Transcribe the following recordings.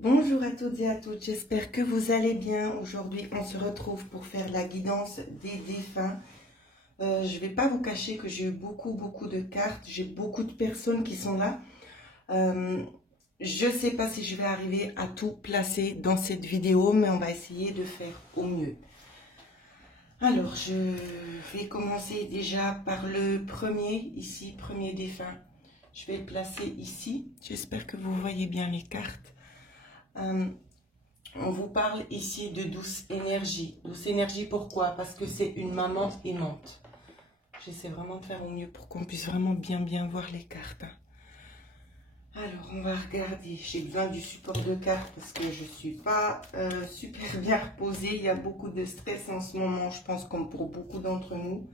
Bonjour à toutes et à toutes, j'espère que vous allez bien. Aujourd'hui, on se retrouve pour faire la guidance des défunts. Je ne vais pas vous cacher que j'ai eu beaucoup de cartes, j'ai beaucoup de personnes qui sont là. Je ne sais pas si je vais arriver à tout placer dans cette vidéo, mais on va essayer de faire au mieux. Alors, je vais commencer déjà par le premier, ici, premier défunt. Je vais le placer ici. J'espère que vous voyez bien les cartes. On vous parle ici de douce énergie. Douce énergie, pourquoi? Parce que c'est une maman aimante. J'essaie vraiment de faire au mieux pour qu'on puisse vraiment bien voir les cartes. Alors, on va regarder. J'ai besoin du support de cartes parce que je ne suis pas super bien reposée. Il y a beaucoup de stress en ce moment, je pense, comme pour beaucoup d'entre nous.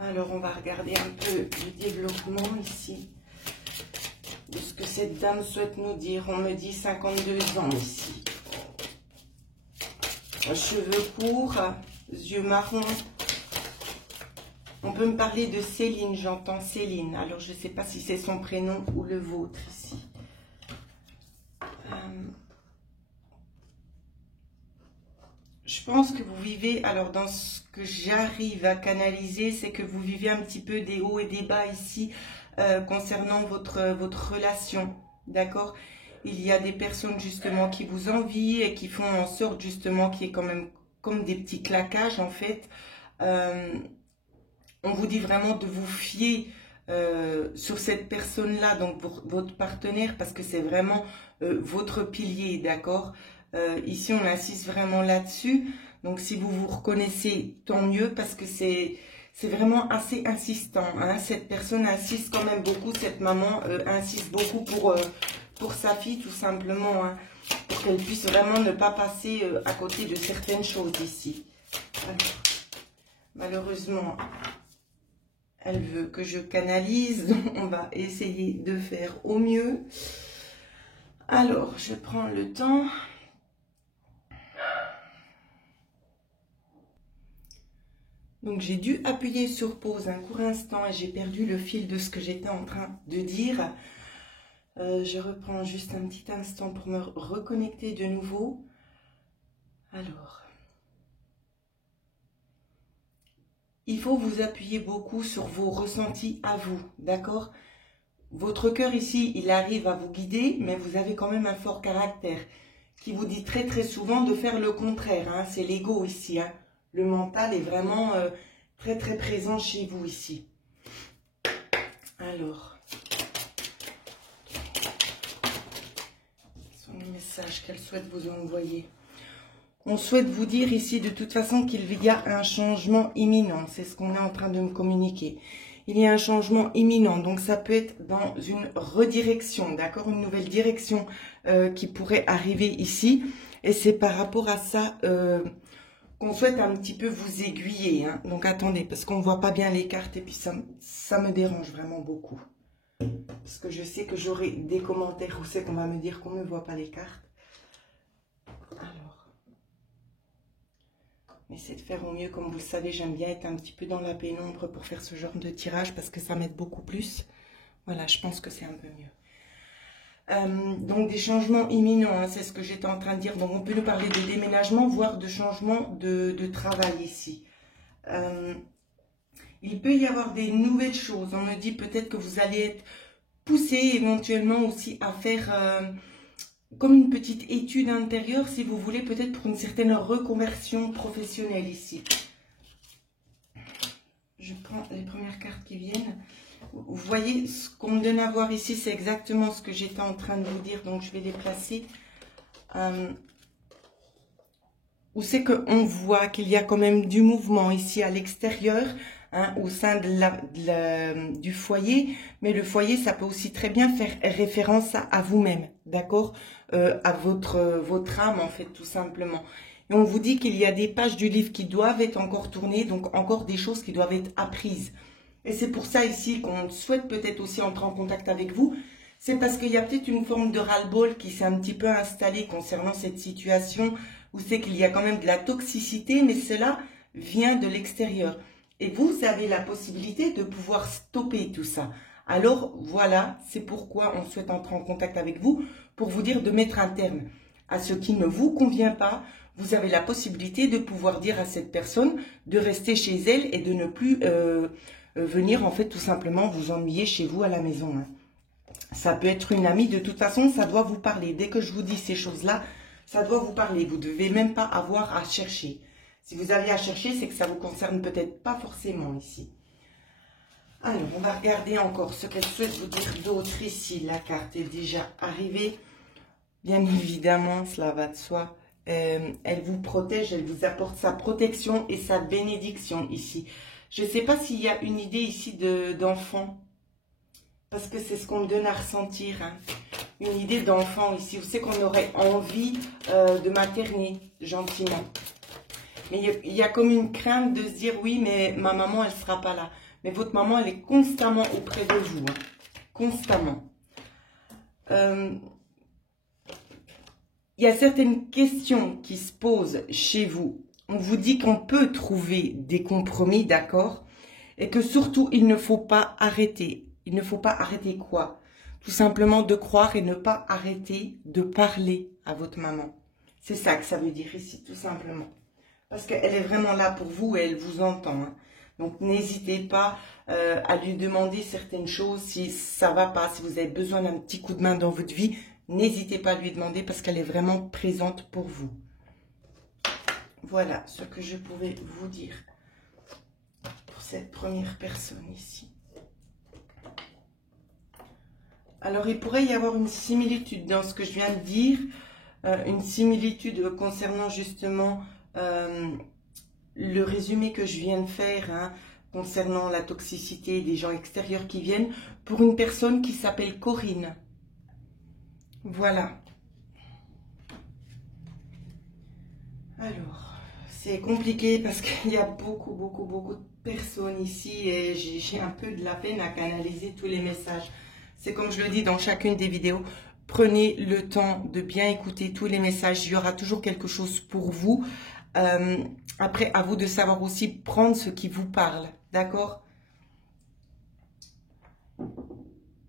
Alors, on va regarder un peu le développement ici. De ce que cette dame souhaite nous dire. On me dit 52 ans ici. Cheveux courts, yeux marrons. On peut me parler de Céline, j'entends Céline. Alors, je ne sais pas si c'est son prénom ou le vôtre ici. Je pense que vous vivez, alors dans ce que j'arrive à canaliser, c'est que vous vivez un petit peu des hauts et des bas ici concernant votre relation, d'accord? Il y a des personnes justement qui vous envient et qui font en sorte justement qu'il y ait quand même comme des petits claquages en fait. On vous dit vraiment de vous fier sur cette personne-là, donc pour votre partenaire, parce que c'est vraiment votre pilier, d'accord? Ici, on insiste vraiment là-dessus. Donc, si vous vous reconnaissez, tant mieux, parce que c'est vraiment assez insistant. Hein. Cette personne insiste quand même beaucoup, cette maman insiste beaucoup pour sa fille, tout simplement, hein, pour qu'elle puisse vraiment ne pas passer à côté de certaines choses ici. Alors, malheureusement, elle veut que je canalise, donc on va essayer de faire au mieux. Alors, je prends le temps. Donc, j'ai dû appuyer sur pause un court instant et j'ai perdu le fil de ce que j'étais en train de dire. Je reprends juste un petit instant pour me reconnecter de nouveau. Alors, il faut vous appuyer beaucoup sur vos ressentis à vous, d'accord? Votre cœur ici, il arrive à vous guider, mais vous avez quand même un fort caractère qui vous dit très souvent de faire le contraire. Hein. C'est l'ego ici. Hein. Le mental est vraiment très présent chez vous ici. Alors, quels sont les messages qu'elle souhaite vous envoyer? On souhaite vous dire ici de toute façon qu'il y a un changement imminent. C'est ce qu'on est en train de me communiquer. Il y a un changement imminent, donc ça peut être dans une redirection, d'accord? Une nouvelle direction qui pourrait arriver ici. Et c'est par rapport à ça qu'on souhaite un petit peu vous aiguiller. Hein. Donc attendez, parce qu'on ne voit pas bien les cartes et puis ça me dérange vraiment beaucoup. Parce que je sais que j'aurai des commentaires où c'est qu'on va me dire qu'on ne voit pas les cartes. Alors, on essaie de faire au mieux. Comme vous le savez, j'aime bien être un petit peu dans la pénombre pour faire ce genre de tirage parce que ça m'aide beaucoup plus. Voilà, je pense que c'est un peu mieux. Donc des changements imminents, hein, c'est ce que j'étais en train de dire. Donc on peut nous parler de déménagement, voire de changement de travail ici. Il peut y avoir des nouvelles choses. On me dit peut-être que vous allez être poussé éventuellement aussi à faire comme une petite étude intérieure, si vous voulez, peut-être pour une certaine reconversion professionnelle ici. Je prends les premières cartes qui viennent. Vous voyez, ce qu'on me donne à voir ici, c'est exactement ce que j'étais en train de vous dire. Donc, je vais les placer. Où c'est qu'on voit qu'il y a quand même du mouvement ici à l'extérieur, hein, au sein du foyer. Mais le foyer, ça peut aussi très bien faire référence à vous-même, d'accord, à votre âme, en fait, tout simplement. Et on vous dit qu'il y a des pages du livre qui doivent être encore tournées, donc encore des choses qui doivent être apprises. Et c'est pour ça ici qu'on souhaite peut-être aussi entrer en contact avec vous. C'est parce qu'il y a peut-être une forme de ras-le-bol qui s'est un petit peu installée concernant cette situation où c'est qu'il y a quand même de la toxicité, mais cela vient de l'extérieur. Et vous avez la possibilité de pouvoir stopper tout ça. Alors voilà, c'est pourquoi on souhaite entrer en contact avec vous pour vous dire de mettre un terme à ce qui ne vous convient pas. Vous avez la possibilité de pouvoir dire à cette personne de rester chez elle et de ne plus venir en fait tout simplement vous ennuyer chez vous à la maison. Hein. Ça peut être une amie, de toute façon ça doit vous parler. Dès que je vous dis ces choses-là, ça doit vous parler. Vous ne devez même pas avoir à chercher. Si vous avez à chercher, c'est que ça vous concerne peut-être pas forcément ici. Alors, on va regarder encore ce qu'elle souhaite vous dire d'autre ici. La carte est déjà arrivée. Bien évidemment, cela va de soi. Elle vous protège, elle vous apporte sa protection et sa bénédiction ici. Je ne sais pas s'il y a une idée ici d'enfant. Parce que c'est ce qu'on me donne à ressentir. Hein. Une idée d'enfant ici. Vous savez qu'on aurait envie de materner gentiment. Mais il y a comme une crainte de se dire, oui, mais ma maman, elle ne sera pas là. Mais votre maman, elle est constamment auprès de vous. Hein. Constamment. Il y a certaines questions qui se posent chez vous. On vous dit qu'on peut trouver des compromis, d'accord? Et que surtout, il ne faut pas arrêter. Il ne faut pas arrêter quoi? Tout simplement de croire et ne pas arrêter de parler à votre maman. C'est ça que ça veut dire ici, tout simplement. Parce qu'elle est vraiment là pour vous et elle vous entend. Hein. Donc, n'hésitez pas à lui demander certaines choses. Si ça ne va pas, si vous avez besoin d'un petit coup de main dans votre vie, n'hésitez pas à lui demander parce qu'elle est vraiment présente pour vous. Voilà ce que je pouvais vous dire pour cette première personne ici. Alors, il pourrait y avoir une similitude dans ce que je viens de dire. Une similitude concernant justement le résumé que je viens de faire, hein, concernant la toxicité des gens extérieurs qui viennent, pour une personne qui s'appelle Corinne. Voilà. Alors, c'est compliqué parce qu'il y a beaucoup de personnes ici et j'ai un peu de la peine à canaliser tous les messages. C'est comme je le dis dans chacune des vidéos, prenez le temps de bien écouter tous les messages. Il y aura toujours quelque chose pour vous. Après, à vous de savoir aussi prendre ce qui vous parle. D'accord?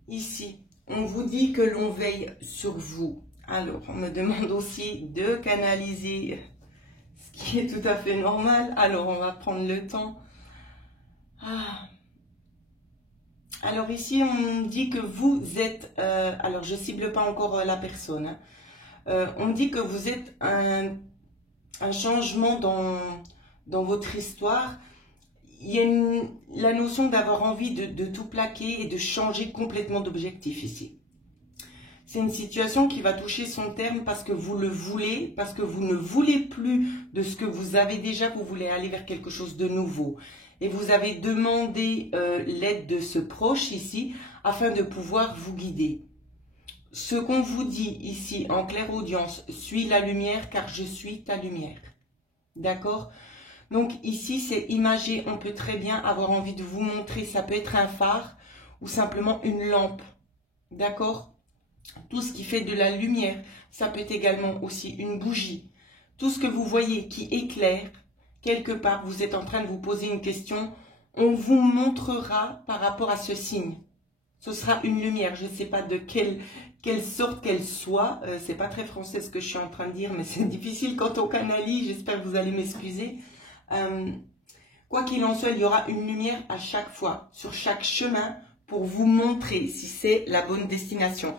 Ici, on vous dit que l'on veille sur vous. Alors, on me demande aussi de canaliser, ce qui est tout à fait normal. Alors, on va prendre le temps. Alors ici, on me dit que vous êtes... alors, je ne cible pas encore la personne. Hein. On me dit que vous êtes un changement dans votre histoire. Il y a la notion d'avoir envie de tout plaquer et de changer complètement d'objectif ici. C'est une situation qui va toucher son terme parce que vous le voulez, parce que vous ne voulez plus de ce que vous avez déjà, vous voulez aller vers quelque chose de nouveau. Et vous avez demandé l'aide de ce proche ici afin de pouvoir vous guider. Ce qu'on vous dit ici en clairaudience, suis la lumière car je suis ta lumière. D'accord ? Donc ici, c'est imagé, on peut très bien avoir envie de vous montrer, ça peut être un phare ou simplement une lampe. D'accord ? Tout ce qui fait de la lumière, ça peut être également aussi une bougie. Tout ce que vous voyez qui éclaire, quelque part, vous êtes en train de vous poser une question, on vous montrera par rapport à ce signe. Ce sera une lumière, je ne sais pas de quelle sorte qu'elle soit. C'est pas très français ce que je suis en train de dire, mais c'est difficile quand on canalise, j'espère que vous allez m'excuser. Quoi qu'il en soit, il y aura une lumière à chaque fois, sur chaque chemin, pour vous montrer si c'est la bonne destination.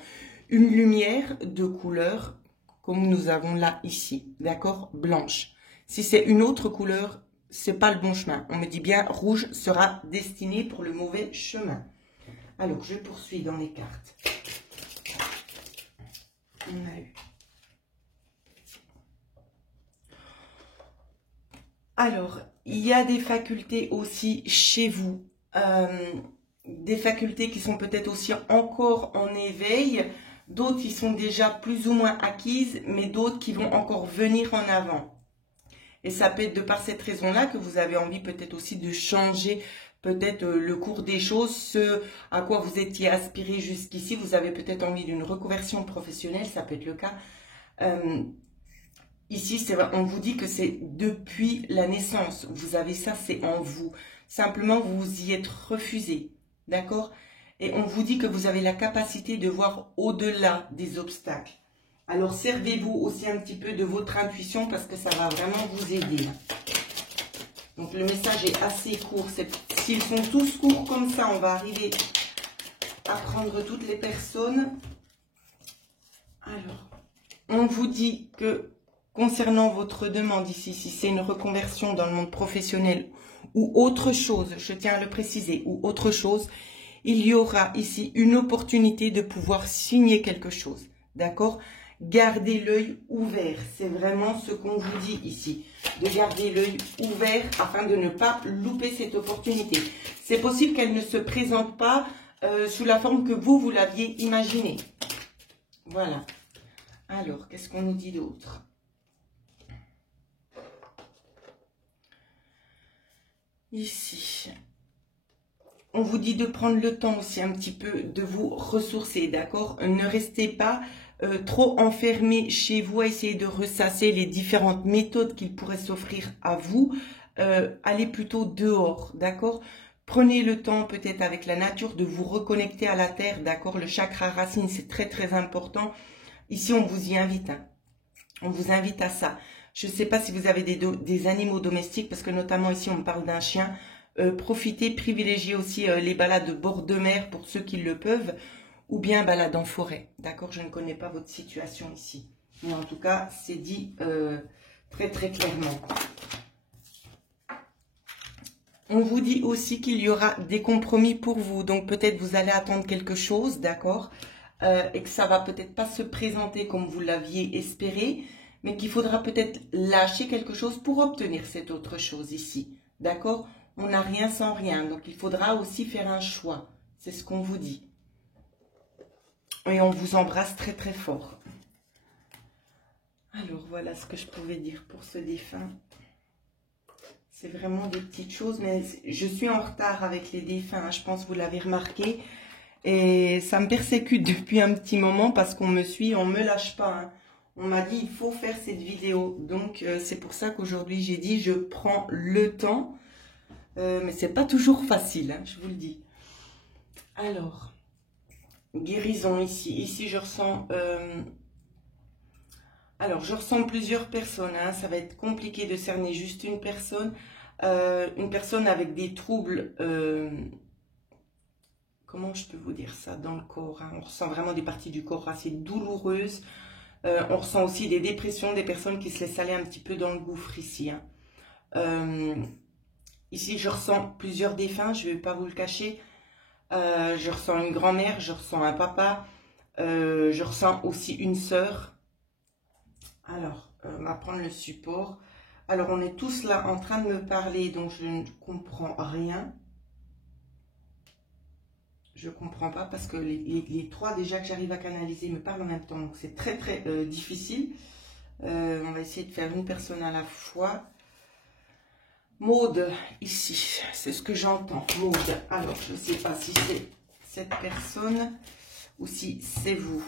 Une lumière de couleur, comme nous avons là ici, d'accord, blanche. Si c'est une autre couleur, c'est pas le bon chemin. On me dit bien, rouge sera destiné pour le mauvais chemin. Alors, je poursuis dans les cartes. On a eu... Alors, il y a des facultés aussi chez vous, des facultés qui sont peut-être aussi encore en éveil, d'autres qui sont déjà plus ou moins acquises, mais d'autres qui vont encore venir en avant. Et ça peut être de par cette raison-là que vous avez envie peut-être aussi de changer peut-être le cours des choses, ce à quoi vous étiez aspiré jusqu'ici. Vous avez peut-être envie d'une reconversion professionnelle, ça peut être le cas. Ici, on vous dit que c'est depuis la naissance. Vous avez ça, c'est en vous. Simplement, vous y êtes refusé. D'accord? Et on vous dit que vous avez la capacité de voir au-delà des obstacles. Alors, servez-vous aussi un petit peu de votre intuition parce que ça va vraiment vous aider. Donc, le message est assez court. S'ils sont tous courts comme ça, on va arriver à prendre toutes les personnes. Alors, on vous dit que concernant votre demande ici, si c'est une reconversion dans le monde professionnel ou autre chose, je tiens à le préciser, ou autre chose, il y aura ici une opportunité de pouvoir signer quelque chose. D'accord? Gardez l'œil ouvert. C'est vraiment ce qu'on vous dit ici. De garder l'œil ouvert afin de ne pas louper cette opportunité. C'est possible qu'elle ne se présente pas sous la forme que vous l'aviez imaginée. Voilà. Alors, qu'est-ce qu'on nous dit d'autre? Ici, on vous dit de prendre le temps aussi un petit peu de vous ressourcer, d'accord? Ne restez pas trop enfermé chez vous à essayer de ressasser les différentes méthodes qu'il pourrait s'offrir à vous. Allez plutôt dehors, d'accord? Prenez le temps peut-être avec la nature de vous reconnecter à la terre, d'accord? Le chakra racine, c'est très très important. Ici, on vous y invite, hein. On vous invite à ça. Je ne sais pas si vous avez des animaux domestiques, parce que notamment ici, on me parle d'un chien. Profitez, privilégiez aussi les balades de bord de mer pour ceux qui le peuvent, ou bien balades en forêt. D'accord? Je ne connais pas votre situation ici. Mais en tout cas, c'est dit très très clairement. On vous dit aussi qu'il y aura des compromis pour vous. Donc peut-être vous allez attendre quelque chose, d'accord? Et que ça va peut-être pas se présenter comme vous l'aviez espéré, mais qu'il faudra peut-être lâcher quelque chose pour obtenir cette autre chose ici. D'accord? On n'a rien sans rien, donc il faudra aussi faire un choix. C'est ce qu'on vous dit. Et on vous embrasse très très fort. Alors voilà ce que je pouvais dire pour ce défunt. C'est vraiment des petites choses, mais je suis en retard avec les défunts, hein, je pense que vous l'avez remarqué. Et ça me persécute depuis un petit moment parce qu'on me suit, on ne me lâche pas, hein. On m'a dit, il faut faire cette vidéo. Donc, c'est pour ça qu'aujourd'hui, j'ai dit, je prends le temps. Mais c'est pas toujours facile, hein, je vous le dis. Alors, guérison ici. Ici, je ressens... alors, je ressens plusieurs personnes. Hein. Ça va être compliqué de cerner juste une personne. Une personne avec des troubles... comment je peux vous dire ça dans le corps, hein? On ressent vraiment des parties du corps assez douloureuses. On ressent aussi des dépressions, des personnes qui se laissent aller un petit peu dans le gouffre ici. Hein. Ici, je ressens plusieurs défunts, je ne vais pas vous le cacher. Je ressens une grand-mère, je ressens un papa, je ressens aussi une sœur. Alors, on va prendre le support. Alors, on est tous là en train de me parler, donc je ne comprends rien. Je ne comprends pas parce que les trois déjà que j'arrive à canaliser me parlent en même temps. Donc c'est très très difficile. On va essayer de faire une personne à la fois. Maude, ici, c'est ce que j'entends. Maude, alors je ne sais pas si c'est cette personne ou si c'est vous.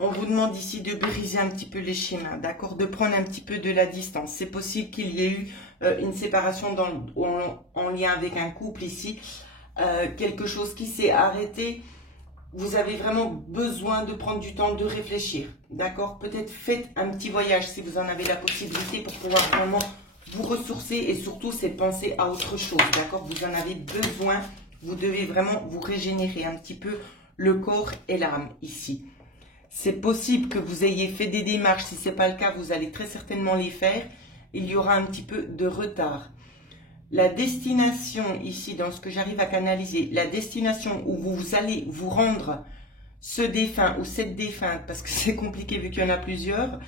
On vous demande ici de briser un petit peu les schémas, d'accord? De prendre un petit peu de la distance. C'est possible qu'il y ait eu une séparation en lien avec un couple ici. Quelque chose qui s'est arrêté, vous avez vraiment besoin de prendre du temps de réfléchir, d'accord? Peut-être faites un petit voyage si vous en avez la possibilité pour pouvoir vraiment vous ressourcer et surtout c'est penser à autre chose, d'accord? Vous en avez besoin, vous devez vraiment vous régénérer un petit peu le corps et l'âme ici. C'est possible que vous ayez fait des démarches, si ce n'est pas le cas, vous allez très certainement les faire. Il y aura un petit peu de retard. La destination ici, dans ce que j'arrive à canaliser, la destination où vous allez vous rendre, ce défunt ou cette défunte, parce que c'est compliqué vu qu'il y en a plusieurs,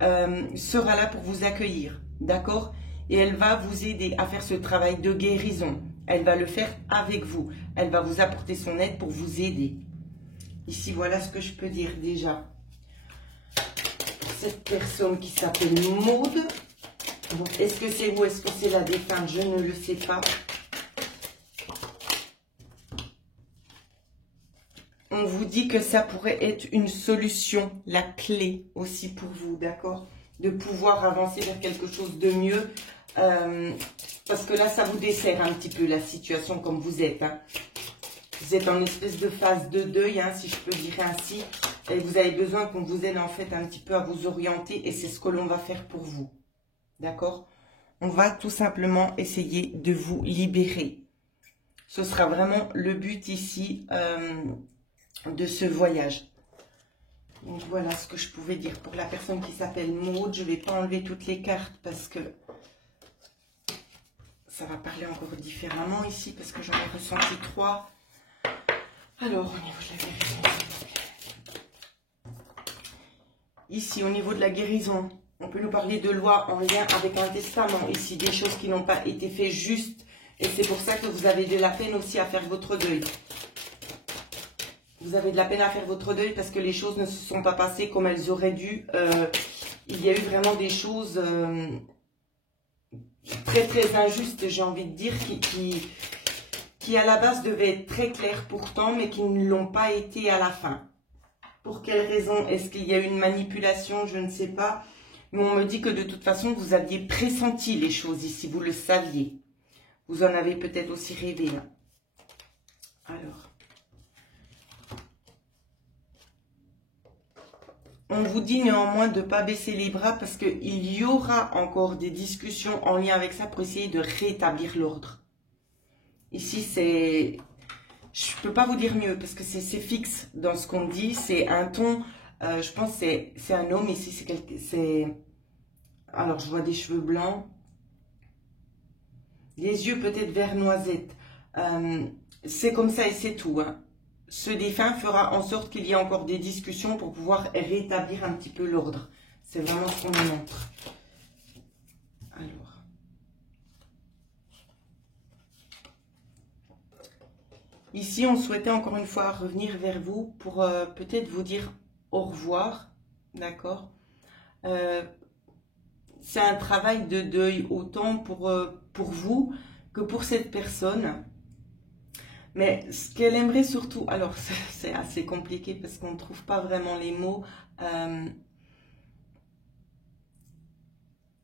sera là pour vous accueillir, d'accord? Et elle va vous aider à faire ce travail de guérison. Elle va le faire avec vous. Elle va vous apporter son aide pour vous aider. Ici, voilà ce que je peux dire déjà. Cette personne qui s'appelle Maude. Est-ce que c'est vous? Est-ce que c'est la défunte? Je ne le sais pas. On vous dit que ça pourrait être une solution, la clé aussi pour vous, d'accord? De pouvoir avancer vers quelque chose de mieux. Parce que là, ça vous dessert un petit peu la situation comme vous êtes. Hein. Vous êtes en espèce de phase de deuil, hein, si je peux dire ainsi. Et vous avez besoin qu'on vous aide en fait un petit peu à vous orienter. Et c'est ce que l'on va faire pour vous. D'accord? On va tout simplement essayer de vous libérer. Ce sera vraiment le but ici de ce voyage. Donc voilà ce que je pouvais dire pour la personne qui s'appelle Maud. Je ne vais pas enlever toutes les cartes parce que ça va parler encore différemment ici parce que j'en ai ressenti 3. Alors, au niveau de la guérison. Ici, au niveau de la guérison, on peut nous parler de loi en lien avec un testament. Ici, des choses qui n'ont pas été faites juste. Et c'est pour ça que vous avez de la peine aussi à faire votre deuil. Vous avez de la peine à faire votre deuil parce que les choses ne se sont pas passées comme elles auraient dû. Il y a eu vraiment des choses très très injustes, j'ai envie de dire, qui à la base devaient être très claires pourtant, mais qui ne l'ont pas été à la fin. Pour quelle raison? Est-ce qu'il y a eu une manipulation? Je ne sais pas. Mais on me dit que de toute façon, vous aviez pressenti les choses ici, vous le saviez. Vous en avez peut-être aussi rêvé. Hein. Alors. On vous dit néanmoins de ne pas baisser les bras parce qu'il y aura encore des discussions en lien avec ça pour essayer de rétablir l'ordre. Ici, c'est... Je ne peux pas vous dire mieux parce que c'est fixe dans ce qu'on dit. C'est un ton, je pense que c'est un homme ici. C'est alors, je vois des cheveux blancs. Les yeux peut-être vert noisette. C'est comme ça et c'est tout. Hein. Ce défunt fera en sorte qu'il y ait encore des discussions pour pouvoir rétablir un petit peu l'ordre. C'est vraiment ce qu'on nous montre. Alors. Ici, on souhaitait encore une fois revenir vers vous pour peut-être vous dire au revoir. D'accord? C'est un travail de deuil autant pour vous que pour cette personne. Mais ce qu'elle aimerait surtout, alors c'est assez compliqué parce qu'on ne trouve pas vraiment les mots.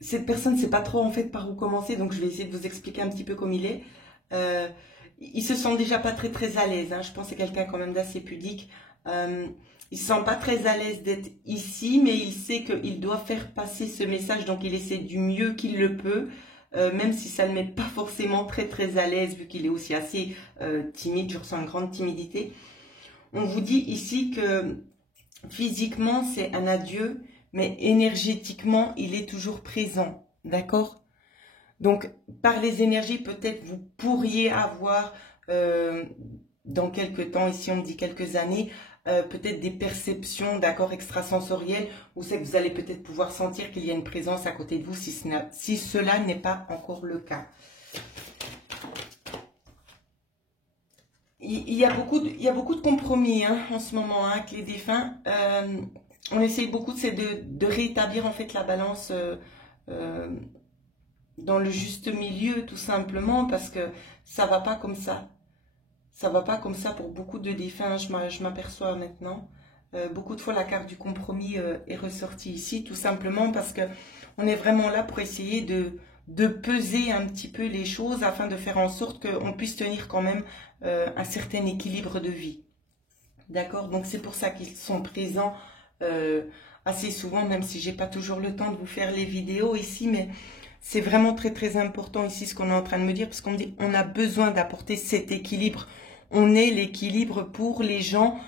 Cette personne ne sait pas trop en fait par où commencer, donc je vais essayer de vous expliquer un petit peu comme il est. Il se sent déjà pas très très à l'aise, hein. Je pense que c'est quelqu'un quand même d'assez pudique. Il se sent pas très à l'aise d'être ici, mais il sait qu'il doit faire passer ce message, donc il essaie du mieux qu'il le peut. Même si ça ne le met pas forcément très très à l'aise, vu qu'il est aussi assez timide, je ressens une grande timidité. On vous dit ici que physiquement c'est un adieu, mais énergétiquement il est toujours présent, d'accord? Donc par les énergies, peut-être vous pourriez avoir dans quelques temps, ici on me dit quelques années, peut-être des perceptions, d'accord, extrasensorielles, où c'est que vous allez peut-être pouvoir sentir qu'il y a une présence à côté de vous si cela n'est pas encore le cas. Il y a beaucoup de compromis hein, en ce moment hein, avec les défunts. On essaye beaucoup de rétablir en fait la balance dans le juste milieu tout simplement parce que ça va pas comme ça. Ça va pas comme ça pour beaucoup de défunts, je m'aperçois maintenant. Beaucoup de fois, la carte du compromis est ressortie ici, tout simplement parce que on est vraiment là pour essayer de peser un petit peu les choses afin de faire en sorte qu'on puisse tenir quand même un certain équilibre de vie. D'accord? Donc, c'est pour ça qu'ils sont présents assez souvent, même si j'ai pas toujours le temps de vous faire les vidéos ici, mais c'est vraiment très très important ici ce qu'on est en train de me dire, parce qu'on me dit on a besoin d'apporter cet équilibre. On est l'équilibre pour les gens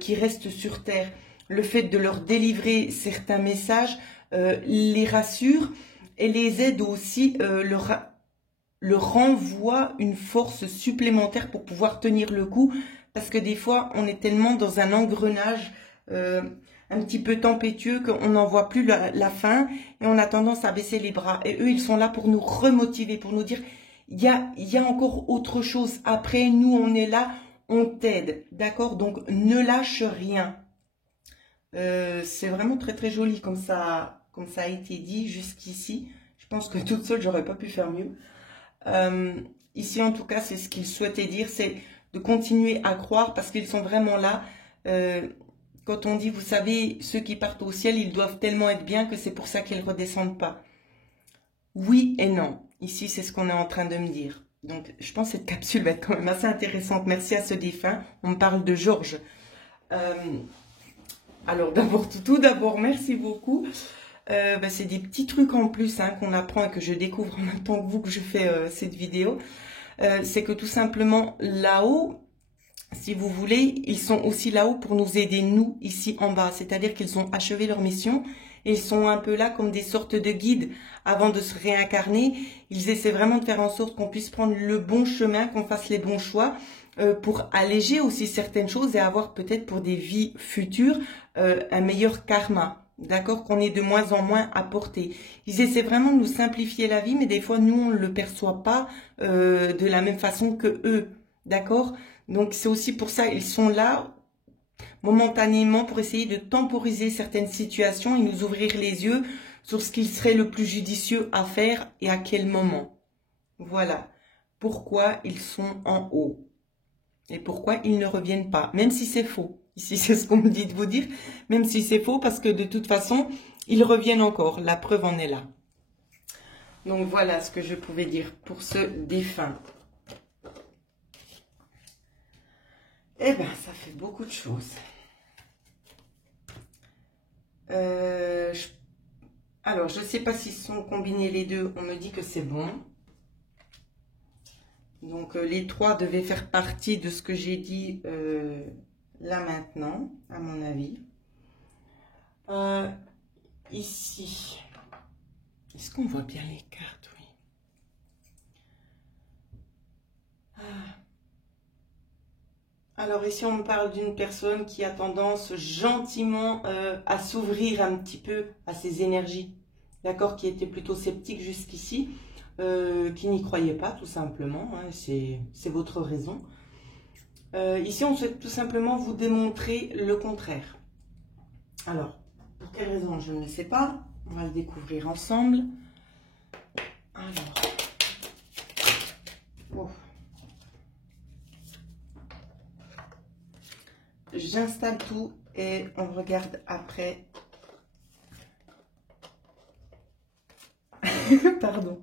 qui restent sur Terre. Le fait de leur délivrer certains messages les rassure et les aide aussi, leur renvoie une force supplémentaire pour pouvoir tenir le coup. Parce que des fois, on est tellement dans un engrenage un petit peu tempétueux qu'on n'en voit plus la fin et on a tendance à baisser les bras. Et eux, ils sont là pour nous remotiver, pour nous dire il y a encore autre chose. Après, nous, on est là, on t'aide. D'accord? Donc, ne lâche rien. C'est vraiment très, très joli comme ça a été dit jusqu'ici. Je pense que toute seule, j'aurais pas pu faire mieux. Ici, en tout cas, c'est ce qu'ils souhaitaient dire, c'est de continuer à croire parce qu'ils sont vraiment là. Quand on dit, vous savez, ceux qui partent au ciel, ils doivent tellement être bien que c'est pour ça qu'ils ne redescendent pas. Oui et non. Ici, c'est ce qu'on est en train de me dire. Donc, je pense que cette capsule va être quand même assez intéressante. Merci à ce défunt. On me parle de Georges. Alors, tout d'abord, merci beaucoup. C'est des petits trucs en plus hein, qu'on apprend et que je découvre en même temps que vous que je fais cette vidéo. C'est que tout simplement, là-haut, si vous voulez, ils sont aussi là-haut pour nous aider, nous, ici en bas. C'est-à-dire qu'ils ont achevé leur mission et ils sont un peu là comme des sortes de guides avant de se réincarner. Ils essaient vraiment de faire en sorte qu'on puisse prendre le bon chemin, qu'on fasse les bons choix pour alléger aussi certaines choses et avoir peut-être pour des vies futures un meilleur karma. D'accord, qu'on est de moins en moins à porter. Ils essaient vraiment de nous simplifier la vie, mais des fois, nous, on ne le perçoit pas de la même façon que eux. D'accord? Donc, c'est aussi pour ça, ils sont là momentanément pour essayer de temporiser certaines situations et nous ouvrir les yeux sur ce qu'il serait le plus judicieux à faire et à quel moment. Voilà pourquoi ils sont en haut et pourquoi ils ne reviennent pas, même si c'est faux. Ici, c'est ce qu'on me dit de vous dire, même si c'est faux, parce que de toute façon, ils reviennent encore. La preuve en est là. Donc, voilà ce que je pouvais dire pour ce défunt. Eh bien, ça fait beaucoup de choses. Alors, je ne sais pas s'ils sont combinés les deux. On me dit que c'est bon. Donc, les trois devaient faire partie de ce que j'ai dit là maintenant, à mon avis. Ici, est-ce qu'on voit bien les cartes? Oui. Alors ici, on me parle d'une personne qui a tendance gentiment à s'ouvrir un petit peu à ses énergies. D'accord? Qui était plutôt sceptique jusqu'ici, qui n'y croyait pas tout simplement. Hein, c'est votre raison. Ici, on souhaite tout simplement vous démontrer le contraire. Alors, pour quelle raison? Je ne sais pas. On va le découvrir ensemble. Alors. Oh. J'installe tout et on regarde après. Pardon.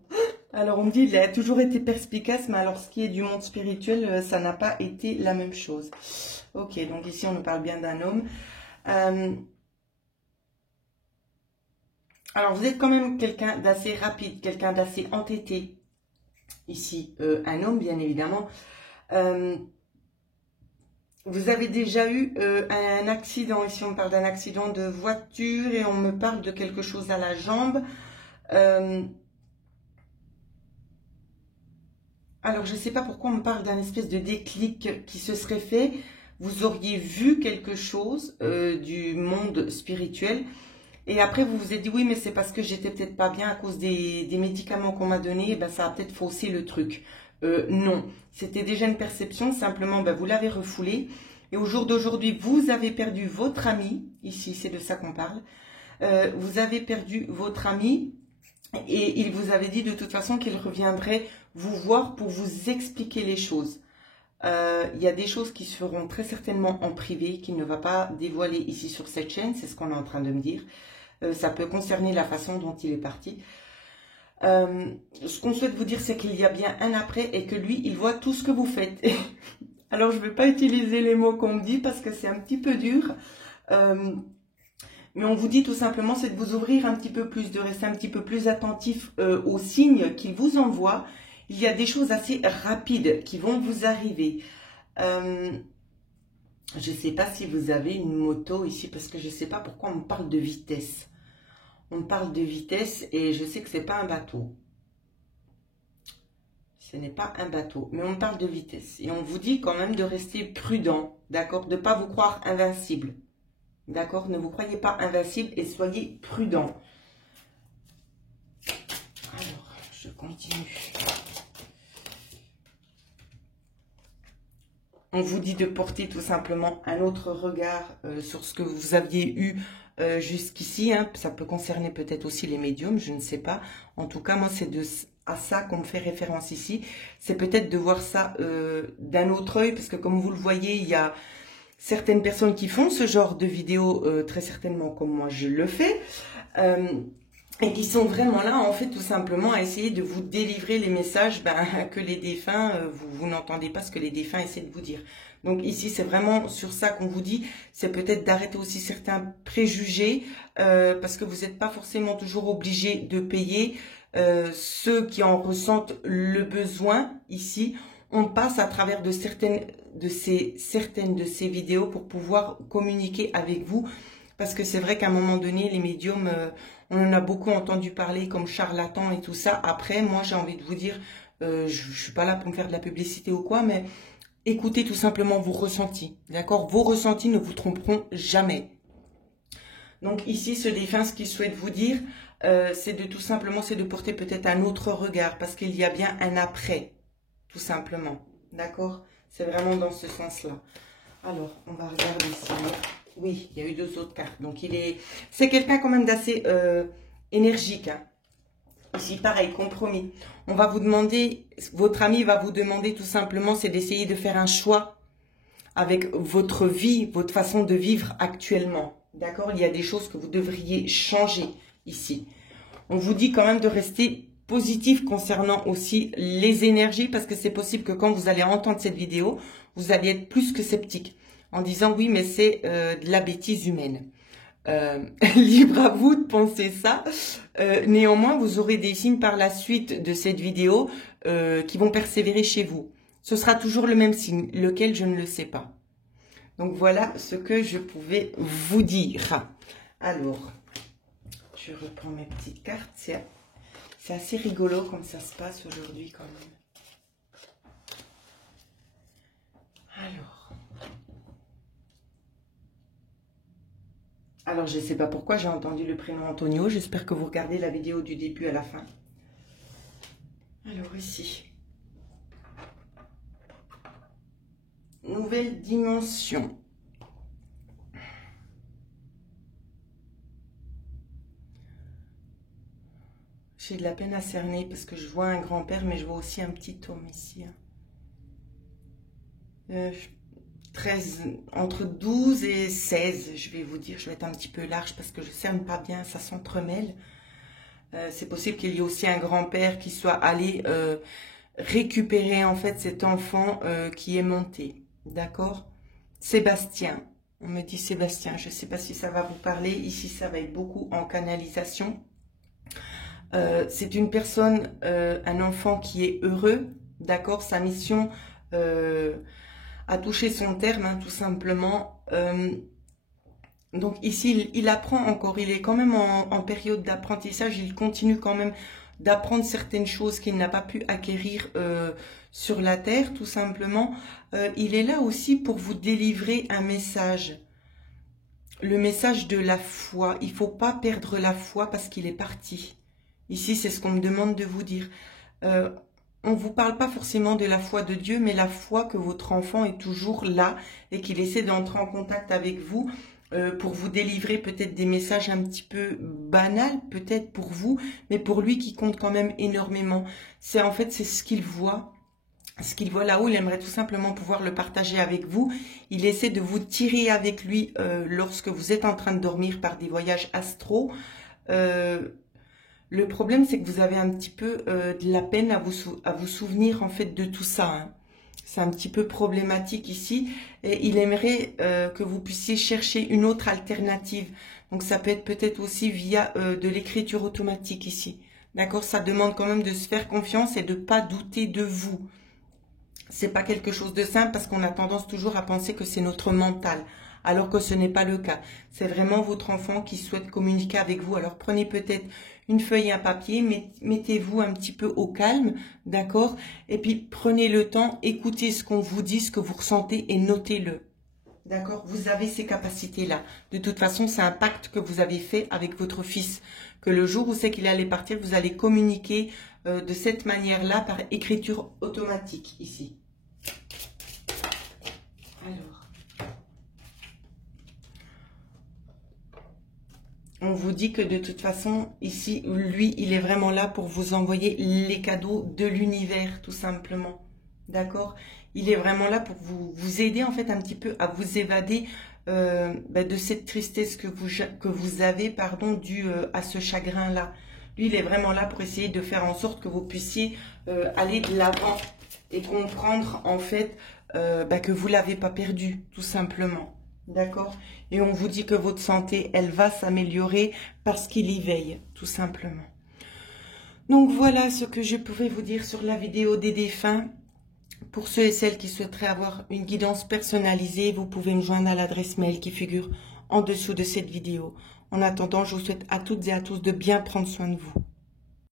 Alors, on me dit qu'il a toujours été perspicace, mais alors ce qui est du monde spirituel, ça n'a pas été la même chose. Ok, donc ici, on nous parle bien d'un homme. Alors, vous êtes quand même quelqu'un d'assez rapide, quelqu'un d'assez entêté. Ici, un homme, bien évidemment. Vous avez déjà eu un accident. Ici, on me parle d'un accident de voiture et on me parle de quelque chose à la jambe. Alors, je ne sais pas pourquoi on me parle d'un espèce de déclic qui se serait fait. Vous auriez vu quelque chose du monde spirituel. Et après, vous vous êtes dit, oui, mais c'est parce que j'étais peut-être pas bien à cause des médicaments qu'on m'a donnés. Ben, ça a peut-être faussé le truc. Non, c'était déjà une perception. Simplement, ben, vous l'avez refoulé. Et au jour d'aujourd'hui, vous avez perdu votre ami. Ici, c'est de ça qu'on parle. Vous avez perdu votre ami. Et il vous avait dit de toute façon qu'il reviendrait vous voir pour vous expliquer les choses. Il y a des choses qui se feront très certainement en privé, qu'il ne va pas dévoiler ici sur cette chaîne, c'est ce qu'on est en train de me dire. Ça peut concerner la façon dont il est parti. Ce qu'on souhaite vous dire, c'est qu'il y a bien un après et que lui, il voit tout ce que vous faites. Alors, je ne vais pas utiliser les mots qu'on me dit parce que c'est un petit peu dur. Mais on vous dit tout simplement, c'est de vous ouvrir un petit peu plus, de rester un petit peu plus attentif aux signes qu'il vous envoie. Il y a des choses assez rapides qui vont vous arriver. Je ne sais pas si vous avez une moto ici, parce que je ne sais pas pourquoi on me parle de vitesse. On me parle de vitesse et je sais que ce n'est pas un bateau. Ce n'est pas un bateau, mais on me parle de vitesse. Et on vous dit quand même de rester prudent, d'accord? De ne pas vous croire invincible. D'accord? Ne vous croyez pas invincible et soyez prudent. Alors, je continue. On vous dit de porter tout simplement un autre regard sur ce que vous aviez eu jusqu'ici. Hein. Ça peut concerner peut-être aussi les médiums, je ne sais pas. En tout cas, moi, c'est à ça qu'on me fait référence ici. C'est peut-être de voir ça d'un autre œil, parce que comme vous le voyez, il y a certaines personnes qui font ce genre de vidéos, très certainement comme moi je le fais. et qui sont vraiment là, en fait, tout simplement, à essayer de vous délivrer les messages que les défunts, vous n'entendez pas ce que les défunts essaient de vous dire. Donc ici, c'est vraiment sur ça qu'on vous dit, c'est peut-être d'arrêter aussi certains préjugés, parce que vous n'êtes pas forcément toujours obligé de payer. Ceux qui en ressentent le besoin, ici, on passe à travers de certaines de ces vidéos pour pouvoir communiquer avec vous. Parce que c'est vrai qu'à un moment donné, les médiums, on en a beaucoup entendu parler comme charlatans et tout ça. Après, moi, j'ai envie de vous dire, je suis pas là pour me faire de la publicité ou quoi, mais écoutez tout simplement vos ressentis. D'accord? Vos ressentis ne vous tromperont jamais. Donc ici, ce défunt, ce qu'il souhaite vous dire, c'est de tout simplement, c'est de porter peut-être un autre regard. Parce qu'il y a bien un après, tout simplement. D'accord? C'est vraiment dans ce sens-là. Alors, on va regarder ici. Oui, il y a eu 2 autres cartes. Donc, c'est quelqu'un quand même d'assez énergique. Hein. Ici, pareil, compromis. On va vous demander, votre ami va vous demander tout simplement, c'est d'essayer de faire un choix avec votre vie, votre façon de vivre actuellement. D'accord? Il y a des choses que vous devriez changer ici. On vous dit quand même de rester positif concernant aussi les énergies, parce que c'est possible que quand vous allez entendre cette vidéo, vous allez être plus que sceptique en disant oui, mais c'est de la bêtise humaine. Libre à vous de penser ça. Néanmoins, vous aurez des signes par la suite de cette vidéo qui vont persévérer chez vous. Ce sera toujours le même signe, lequel je ne le sais pas. Donc voilà ce que je pouvais vous dire. Alors, je reprends mes petites cartes. C'est assez rigolo comme ça se passe aujourd'hui quand même. Alors, je ne sais pas pourquoi j'ai entendu le prénom Antonio. J'espère que vous regardez la vidéo du début à la fin. Alors, ici. Nouvelle dimension. J'ai de la peine à cerner parce que je vois un grand-père, mais je vois aussi un petit homme ici. 13, entre 12 et 16, je vais vous dire. Je vais être un petit peu large parce que je ne cerne pas bien, ça s'entremêle. C'est possible qu'il y ait aussi un grand-père qui soit allé récupérer en fait cet enfant qui est monté. D'accord? Sébastien. On me dit Sébastien. Je ne sais pas si ça va vous parler. Ici, ça va être beaucoup en canalisation. C'est une personne, un enfant qui est heureux. D'accord? Sa mission a touché son terme, hein, tout simplement. Donc ici, il apprend encore, il est quand même en période d'apprentissage, il continue quand même d'apprendre certaines choses qu'il n'a pas pu acquérir sur la terre, tout simplement. Il est là aussi pour vous délivrer un message, le message de la foi. Il ne faut pas perdre la foi parce qu'il est parti. Ici, c'est ce qu'on me demande de vous dire. On ne vous parle pas forcément de la foi de Dieu, mais la foi que votre enfant est toujours là et qu'il essaie d'entrer en contact avec vous pour vous délivrer peut-être des messages un petit peu banals, peut-être pour vous, mais pour lui qui compte quand même énormément. C'est en fait, c'est ce qu'il voit. Ce qu'il voit là-haut, il aimerait tout simplement pouvoir le partager avec vous. Il essaie de vous tirer avec lui lorsque vous êtes en train de dormir par des voyages astraux. Le problème, c'est que vous avez un petit peu de la peine à vous souvenir en fait de tout ça. Hein. C'est un petit peu problématique ici. Et il aimerait que vous puissiez chercher une autre alternative. Donc ça peut être peut-être aussi via de l'écriture automatique ici. D'accord? Ça demande quand même de se faire confiance et de ne pas douter de vous. C'est pas quelque chose de simple parce qu'on a tendance toujours à penser que c'est notre mental. Alors que ce n'est pas le cas. C'est vraiment votre enfant qui souhaite communiquer avec vous. Alors prenez peut-être une feuille et un papier, mettez-vous un petit peu au calme, d'accord? Et puis prenez le temps, écoutez ce qu'on vous dit, ce que vous ressentez et notez-le. D'accord? Vous avez ces capacités-là. De toute façon, c'est un pacte que vous avez fait avec votre fils. Que le jour où c'est qu'il allait partir, vous allez communiquer de cette manière-là par écriture automatique ici. Alors. On vous dit que de toute façon, ici, lui, il est vraiment là pour vous envoyer les cadeaux de l'univers, tout simplement. D'accord? Il est vraiment là pour vous aider, en fait, un petit peu à vous évader de cette tristesse que vous avez, pardon, due à ce chagrin-là. Lui, il est vraiment là pour essayer de faire en sorte que vous puissiez aller de l'avant et comprendre, en fait, que vous ne l'avez pas perdu, tout simplement. D'accord? Et on vous dit que votre santé, elle va s'améliorer parce qu'il y veille, tout simplement. Donc, voilà ce que je pouvais vous dire sur la vidéo des défunts. Pour ceux et celles qui souhaiteraient avoir une guidance personnalisée, vous pouvez me joindre à l'adresse mail qui figure en dessous de cette vidéo. En attendant, je vous souhaite à toutes et à tous de bien prendre soin de vous.